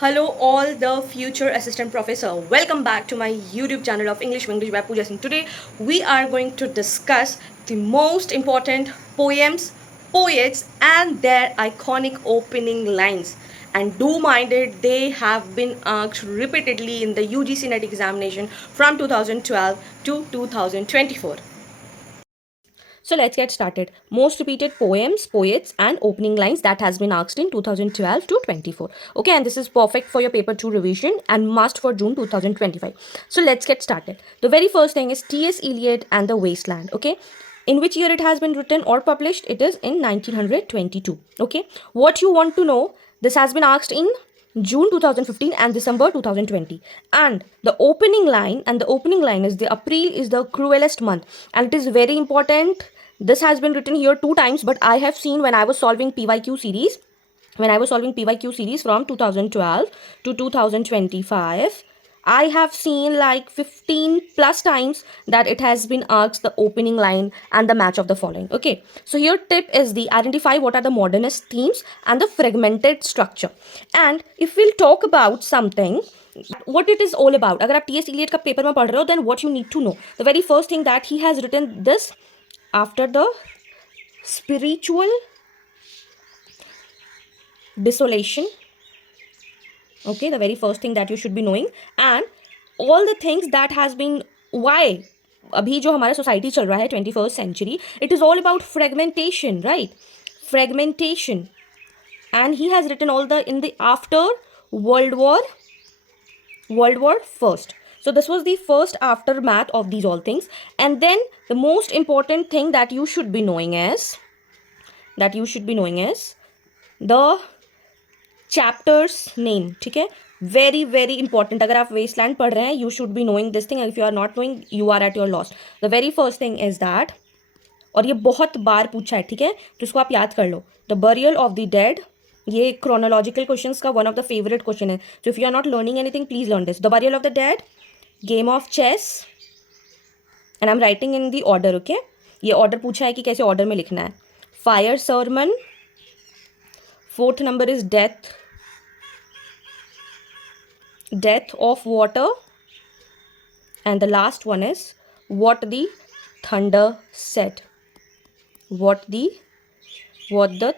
Hello all the future assistant professor. Welcome back to my YouTube channel of English Winglish by Pooja Singh. Today we are going to discuss the most important poems, poets and their iconic opening lines. And do mind it, they have been asked repeatedly in the UGC NET examination from 2012 to 2024. So let's get started. Most repeated poems, poets and opening lines that has been asked in 2012 to 24. Okay, and this is perfect for your paper 2 revision and must for June 2025. So let's get started. The very first thing is TSeliot and the Wasteland. Okay, in which year it has been written or published? It is in 1922. Okay, what you want to know, this has been asked in June 2015 and December 2020. And the opening line is the April is the cruelest month, and it is very important. This has been written here 2 times, but I have seen when I was solving PYQ series, from 2012 to 2025, I have seen like 15 plus times that it has been asked the opening line and the match of the following. Okay, so your tip is the identify what are the modernist themes and the fragmented structure. And if we'll talk about something, what it is all about, अगर आप T.S. Eliot का paper में पढ़ रहे हो, then what you need to know, the very first thing that he has written this after the spiritual desolation. Okay, the very first thing that you should be knowing, and all the things that has been, why अभी जो हमारा society चल रहा है 21st century, it is all about fragmentation, right? Fragmentation. And he has written all the in the after World War First. So this was the first aftermath of these all things. And then the most important thing that you should be knowing is the chapter's name. ठीक है, very very important. अगर आप wasteland पढ़ रहे हैं, you should be knowing this thing, and if you are not knowing, you are at your loss. The very first thing is that, और ये बहुत बार पूछा है, ठीक है, तो इसको आप याद कर लो. The burial of the dead, ये chronological questions का one of the favorite question है. So if you are not learning anything, please learn this. The burial of the dead, game of chess, and I'm writing in the order. Okay, ये order पूछा है कि कैसे order में लिखना है. Fire sermon, fourth number is death of water, and the last one is what the thunder said. What the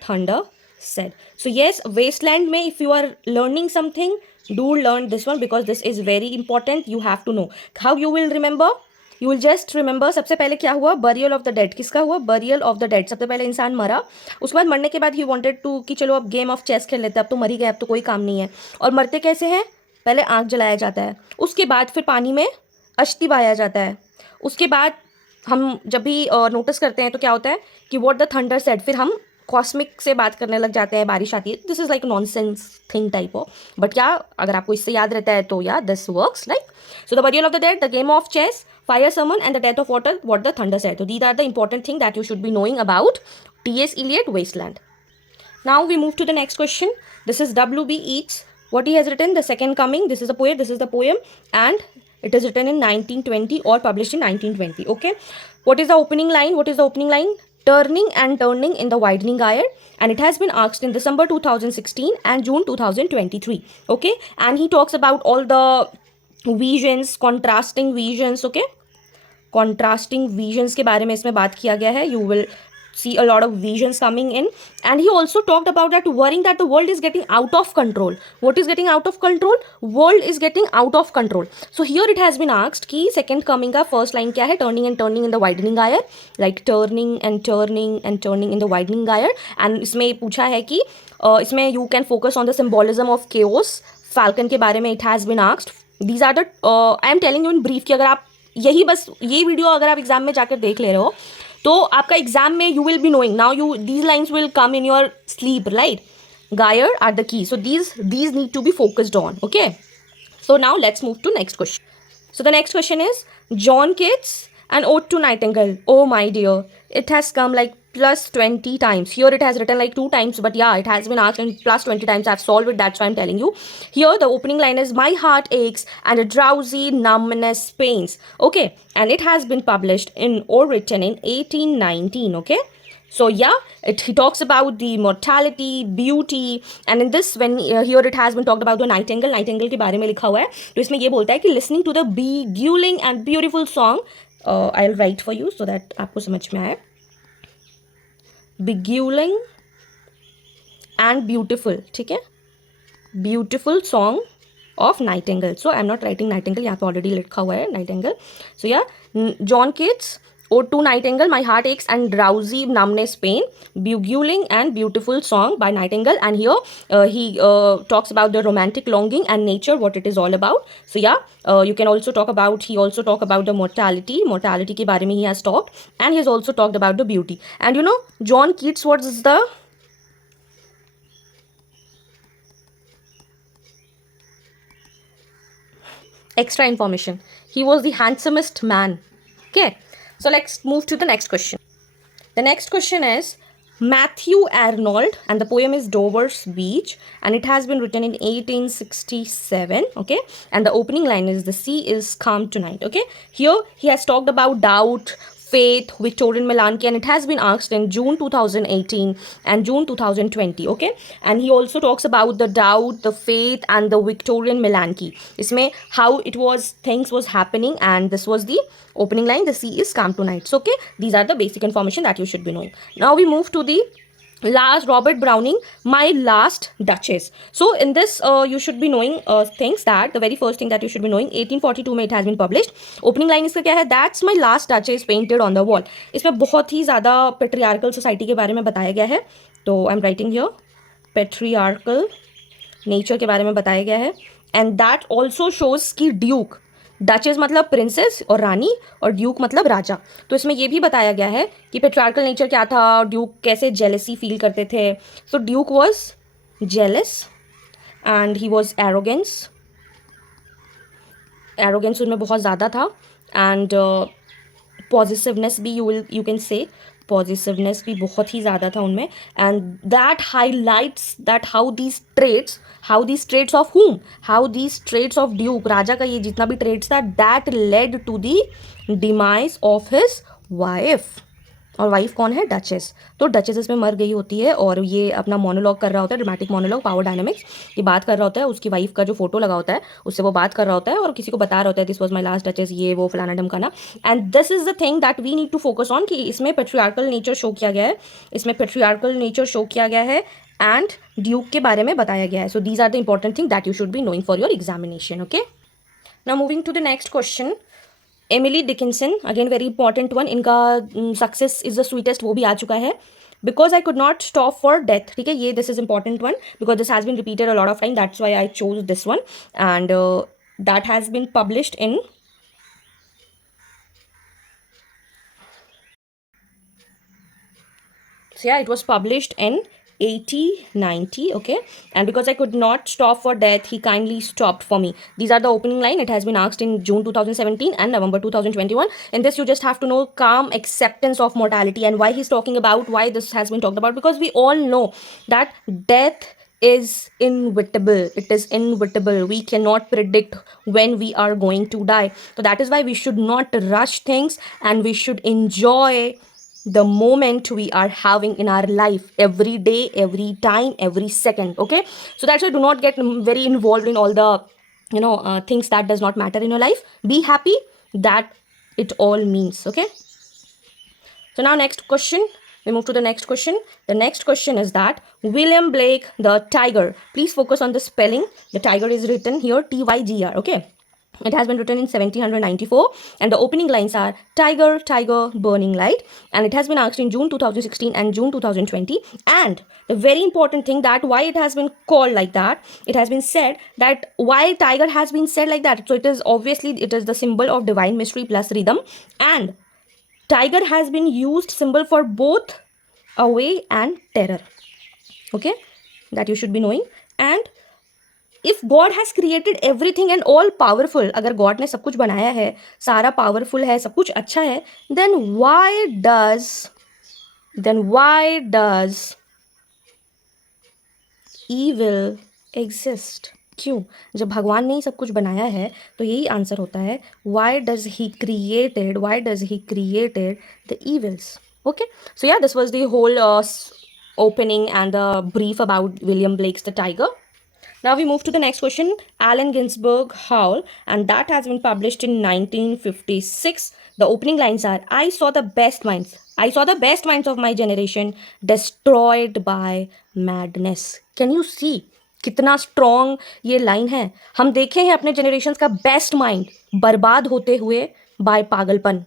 thunder said. So yes, wasteland mein, if you are learning something, do learn this one, because this is very important. You have to know how you will remember. You will just remember, सबसे पहले क्या हुआ, burial of the dead. किसका हुआ, burial of the dead. सबसे पहले इंसान मरा, उसके बाद मरने के बाद he wanted to कि चलो अब गेम ऑफ चेस खेल लेते हैं, अब तो मर ही गए, अब तो कोई काम नहीं है. और मरते कैसे हैं, पहले आग जलाया जाता है, उसके बाद फिर पानी में अस्थि बहाया जाता है, उसके बाद हम जब भी नोटिस करते हैं तो क्या होता है कि व्हाट द थंडर सेड, फिर हम कॉस्मिक से बात करने लग जाते हैं, बारिश आती है. This is like nonsense thing type of, but क्या अगर आपको इससे याद रहता है तो या this works like. So the burial of the dead, the game of chess, fire sermon and the death of water, what the thunder said. So these are the important things that you should be knowing about T.S. Eliot Wasteland. Now we move to the next question. This is W.B. Yeats. What he has written, The Second Coming. This is a poet, this is the poem, and it is written in 1920 or published in 1920. Okay, what is the opening line? Turning and turning in the widening ire, and it has been asked in December 2016 and June 2023. Okay, and he talks about all the visions, contrasting visions. Okay, contrasting visions के बारे में इसमें बात किया गया है. You will see a lot of visions coming in, and he also talked about that worrying that the world is getting out of control. What is getting out of control? World is getting out of control. So here it has been asked कि second coming का first line क्या है, turning and turning in the widening ire, like turning and turning and turning in the widening ire. And इसमें पूछा है कि इसमें you can focus on the symbolism of chaos. Falcon के बारे में it has been asked. These are the I am telling you in brief कि अगर आप यही बस ये वीडियो अगर आप एग्जाम में जाकर देख ले रहे हो तो आपका एग्जाम में you will be knowing. Now these lines will come in your sleep, right? Gyre are the key. So these need to be focused on. Okay. So now let's move to next question. So the next question is John Keats, An Ode to Nightingale. Oh my dear, it has come like plus 20 times. Here it has written like 2 times, but yeah, it has been asked in plus 20 times. I've solved it, that's why I'm telling you. Here the opening line is, my heart aches and a drowsy numbness pains. Okay, and it has been published in or written in 1819. Okay, So yeah, he talks about the mortality, beauty, and in this, when here it has been talked about the Nightingale. Nightingale के बारे में लिखा हुआ है, तो इसमें ये बोलता है कि listening to the beguiling and beautiful song, I'll write for you so that आपको समझ में आए. Beguiling and beautiful, ठीक है, beautiful song of Nightingale. So I'm not writing Nightingale, यहाँ पे already लिखा हुआ है Nightingale. So yeah, John Keats, Ode to Nightingale, my heart aches and drowsy numbness pain, beguiling and beautiful song by Nightingale. And here he talks about the romantic longing and nature, what it is all about. So yeah, you can also talk about, he also talk about the mortality के बारे में he has talked, and he has also talked about the beauty. And you know, John Keats, what is the extra information? He was the handsomest man. Okay, so let's move to the next question. The next question is Matthew Arnold, and the poem is Dover's Beach, and it has been written in 1867. Okay, and the opening line is the sea is calm tonight. Okay, here he has talked about doubt, faith, Victorian melancholy, and it has been asked in June 2018 and June 2020. Okay, and he also talks about the doubt, the faith, and the Victorian melancholy. Isme how it was, things was happening, and this was the opening line, the sea is calm tonight. So okay, these are the basic information that you should be knowing. Now we move to the last, Robert Browning, My Last Duchess. So in this you should be knowing things, that the very first thing that you should be knowing, 1842 में it has been published. Opening line इसका क्या है, That's my last duchess painted on the wall. इसमें बहुत ही ज़्यादा patriarchal society के बारे में बताया गया है, तो I'm writing here patriarchal nature के बारे में बताया गया है. And that also shows कि ड्यूक, डचेस मतलब प्रिंसेस और रानी, और ड्यूक मतलब राजा. तो इसमें ये भी बताया गया है कि पेट्रियार्कल नेचर क्या था, ड्यूक कैसे जेलसी फील करते थे. So duke was jealous and he was arrogance उनमें बहुत ज़्यादा था. एंड पॉजिटिवनेस भी, यू कैन से पॉजिटिवनेस भी बहुत ही ज़्यादा था उनमें. And that highlights that how these trades of whom, how these trades of duke, राजा का ये जितना भी ट्रेड्स था, that led to the demise of his wife. और वाइफ कौन है, डचेस. तो डचेस इसमें मर गई होती है, और ये अपना मोनोलॉग कर रहा होता है, ड्रामेटिक मोनोलॉग, पावर डायनामिक्स की बात कर रहा होता है. उसकी वाइफ का जो फोटो लगा होता है उससे वो बात कर रहा होता है, और किसी को बता रहा होता है this was my last duchess, ये वो फलाना ढमकाना. And this is the thing that we need to focus on, कि इसमें पेट्रियार्कल नेचर शो किया गया है, एंड ड्यूक के बारे में बताया गया है. So these are the important thing that you should be knowing for your examination. Okay, now moving to the next question. Emily Dickinson, again very important one, इनका सक्सेस इज द स्वीटेस्ट वो भी आ चुका है. Because I could not stop for death, ठीक है, ये this is important one because this has been repeated a lot of time, that's why I chose this one. And that has been published in it was published in 1890. Okay, and because I could not stop for death, he kindly stopped for me. These are the opening line. It has been asked in June 2017 and November 2021. In this you just have to know calm acceptance of mortality, and why he's talking about, why this has been talked about, because we all know that death is inevitable. It is inevitable. We cannot predict when we are going to die. So that is why we should not rush things, and we should enjoy the moment we are having in our life, every day, every time, every second. Okay, so that's why do not get very involved in all the things that does not matter in your life. Be happy, that it all means. Okay, so now next question, we move to the next question. The next question is that William Blake, the Tyger, please focus on the spelling. The Tyger is written here Tyger. Okay, it has been written in 1794, and the opening lines are Tiger, tiger, burning light, and it has been asked in June 2016 and June 2020. And the very important thing, that why it has been called like that, it has been said that why tiger has been said like that. So it is obviously, it is the symbol of divine mystery plus rhythm, and tiger has been used symbol for both away and terror. Okay, that you should be knowing. And if God has created everything and all powerful, अगर God ने सब कुछ बनाया है, सारा powerful है, सब कुछ अच्छा है, then why does evil exist? क्यों? जब भगवान ने ही सब कुछ बनाया है, तो यही आंसर होता है, why does he created the evils? Okay, so yeah, this was the whole opening and the brief about William Blake's The Tiger. Now we move to the next question. Allen Ginsburg, Howl, and that has been published in 1956. The opening lines are, I saw the best minds of my generation destroyed by madness. Can you see? कितना strong ये line है. हम देखे हैं अपने generation का best mind बर्बाद होते हुए बाय पागलपन.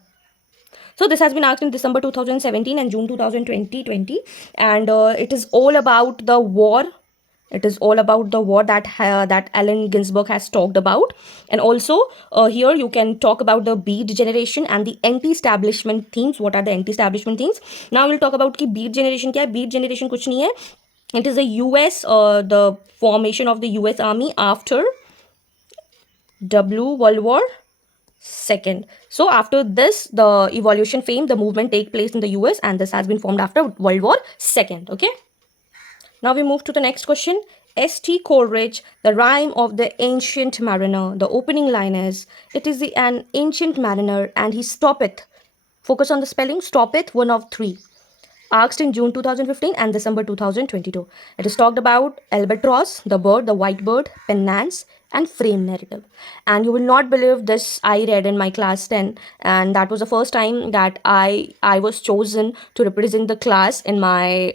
So this has been asked in December 2017 and June 2020, and it is all about the war. It is all about the war that Allen Ginsburg has talked about, and also here you can talk about the Beat generation and the anti-establishment themes. What are the anti-establishment themes? Now we'll talk about कि Beat generation क्या है. Beat generation कुछ नहीं है. It is the US, the formation of the US Army after World War II. So after this, the evolution fame, the movement take place in the US, and this has been formed after World War II. Okay. Now we move to the next question. S.T. Coleridge, The Rime of the Ancient Mariner. The opening line is, it is an ancient mariner and he stoppeth. Focus on the spelling. Stoppeth, one of three. Asked in June 2015 and December 2022. It is talked about albatross, the bird, the white bird, penance, and frame narrative. And you will not believe this, I read in my class 10, and that was the first time that I was chosen to represent the class in my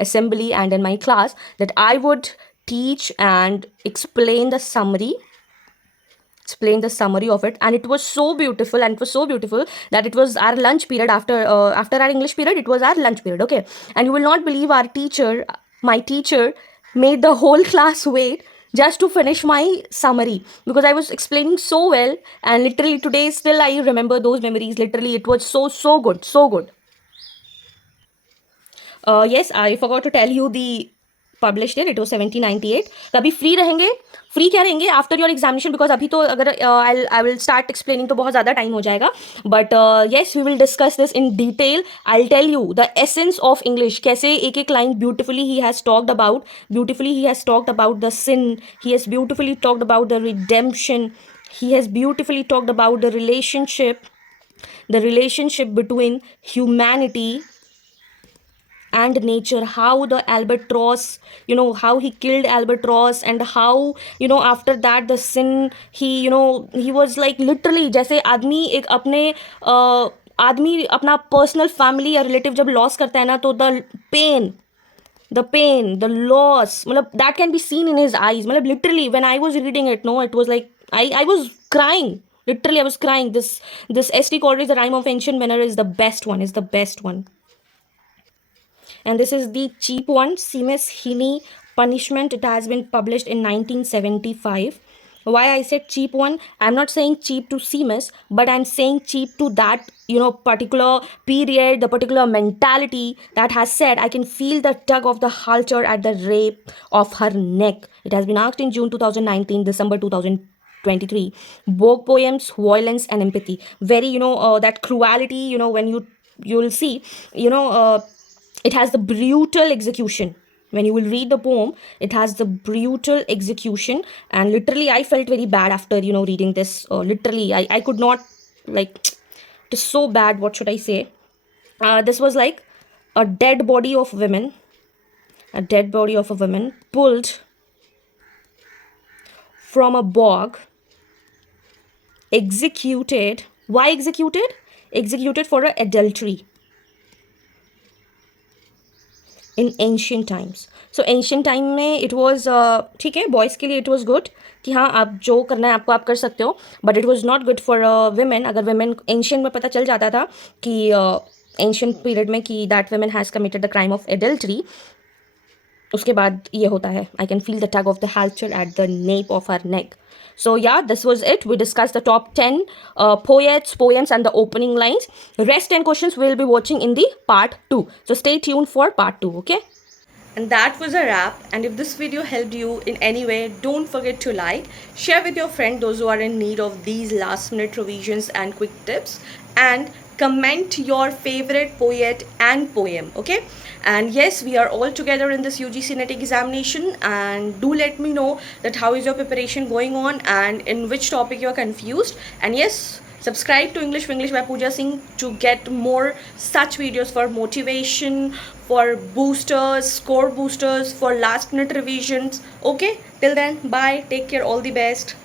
assembly and in my class, that I would teach and explain the summary of it, and it was so beautiful, that it was our lunch period. After our English period, it was our lunch period. Okay, and you will not believe my teacher made the whole class wait just to finish my summary, because I was explaining so well, and literally today still I remember those memories. Literally it was so good. Yes, I forgot to tell you the published year. It was 1798. कभी free रहेंगे, free क्या रहेंगे after your examination, because अभी तो अगर I will start explaining तो बहुत ज़्यादा टाइम हो जाएगा. But yes, we will discuss this in detail. I will tell you the essence of English. कैसे एक एक line beautifully he has talked about the sin. He has beautifully talked about the redemption. He has beautifully talked about the relationship between humanity and nature, how the albatross, how he killed albatross, and how after that the sin, he was like literally जैसे आदमी एक अपने आदमी अपना personal family या relative जब loss करता है ना, तो द pain, the loss, मतलब that can be seen in his eyes. मतलब literally when I was reading it, no, it was like I was crying. Literally I was crying. This S.T. Coleridge, The Rime of Ancient Mariner, is the best one. And this is the cheap one, Seamus, Heaney, Punishment. It has been published in 1975. Why I said cheap one? I'm not saying cheap to Seamus, but I'm saying cheap to that particular period, the particular mentality that has said, I can feel the tug of the halter at the rape of her neck. It has been asked in June 2019, December 2023. Vogue poems, violence and empathy. Very that cruelty, when you'll see, it has the brutal execution. When you will read the poem, it has the brutal execution, and literally I felt very bad after reading this. Literally I could not, like, it is so bad. What should I say? This was like a dead body of a woman pulled from a bog, executed. Why executed for adultery in ancient times. So ancient time में it was ठीक है, boys के लिए it was good कि हाँ आप जो करना है आपको आप कर सकते हो, but it was not good for women. अगर women ancient में पता चल जाता था कि ancient period में कि that woman has committed the crime of adultery, उसके बाद ये होता है, I can feel the tug of the halter at the nape of her neck. So yeah, this was it. We discussed the top 10 poets, poems and the opening lines. Rest 10 questions we'll be watching in the part 2. So stay tuned for part 2, okay? And that was a wrap. And if this video helped you in any way, don't forget to like, share with your friend those who are in need of these last minute revisions and quick tips, and comment your favorite poet and poem, okay? And yes, we are all together in this UGC NET examination, and do let me know that how is your preparation going on and in which topic you are confused. And yes, subscribe to English English by Pooja Singh to get more such videos for motivation, for boosters, score boosters, for last minute revisions. Okay, till then, bye, take care, all the best.